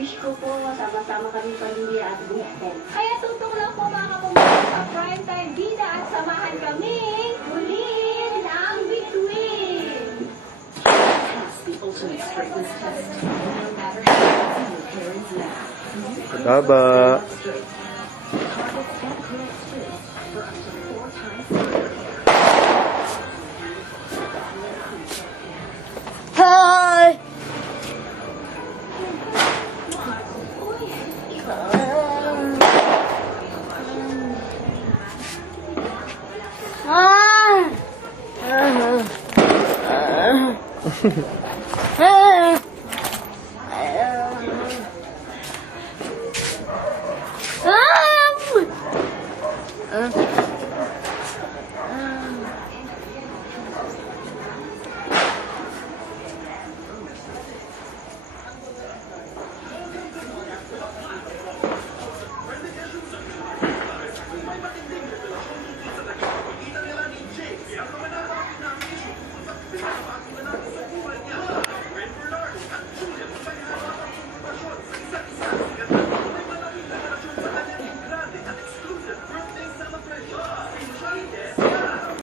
wish ko po, sama-sama kami pamilya at buhay. Kaya tutok lang po mga kapumbay sa Primetime Bida at samahan kaming ulitin ang bituin. The ultimate straightness test. No matter how busy your hair is now. Taba. Targets and correct strips for up to 4 times. Hi! Ah!